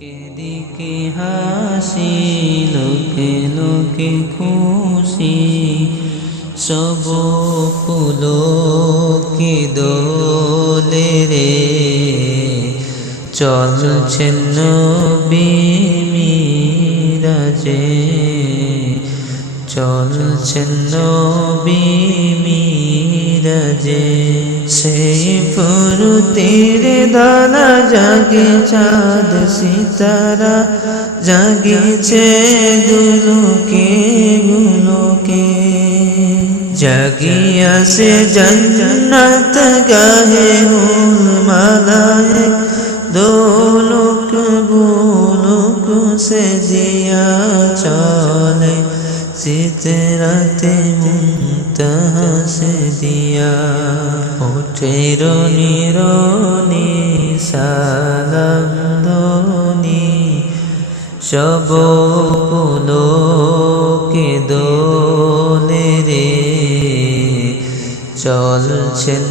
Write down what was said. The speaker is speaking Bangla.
দিকে দিকে হাসি লোকে লোকে খুশি সব পুলকে দোলে রে চলছেন নবী মিরাজে চলছেন নবী মিরাজে সেই ফুরতির দানা জাগে চাঁদ সিতারা জাগেছে গুলোকে গুলোকে জাগিয়াছে জান্নাত গাহে হুল মালায়েক দোলক বুলক সে জিয়া চলে সিতরাতে মুনতাহা সে দিয়া ওঠে রনি রনি সালাম ধ্বনি সব পুলকে দোলে রে চলছেন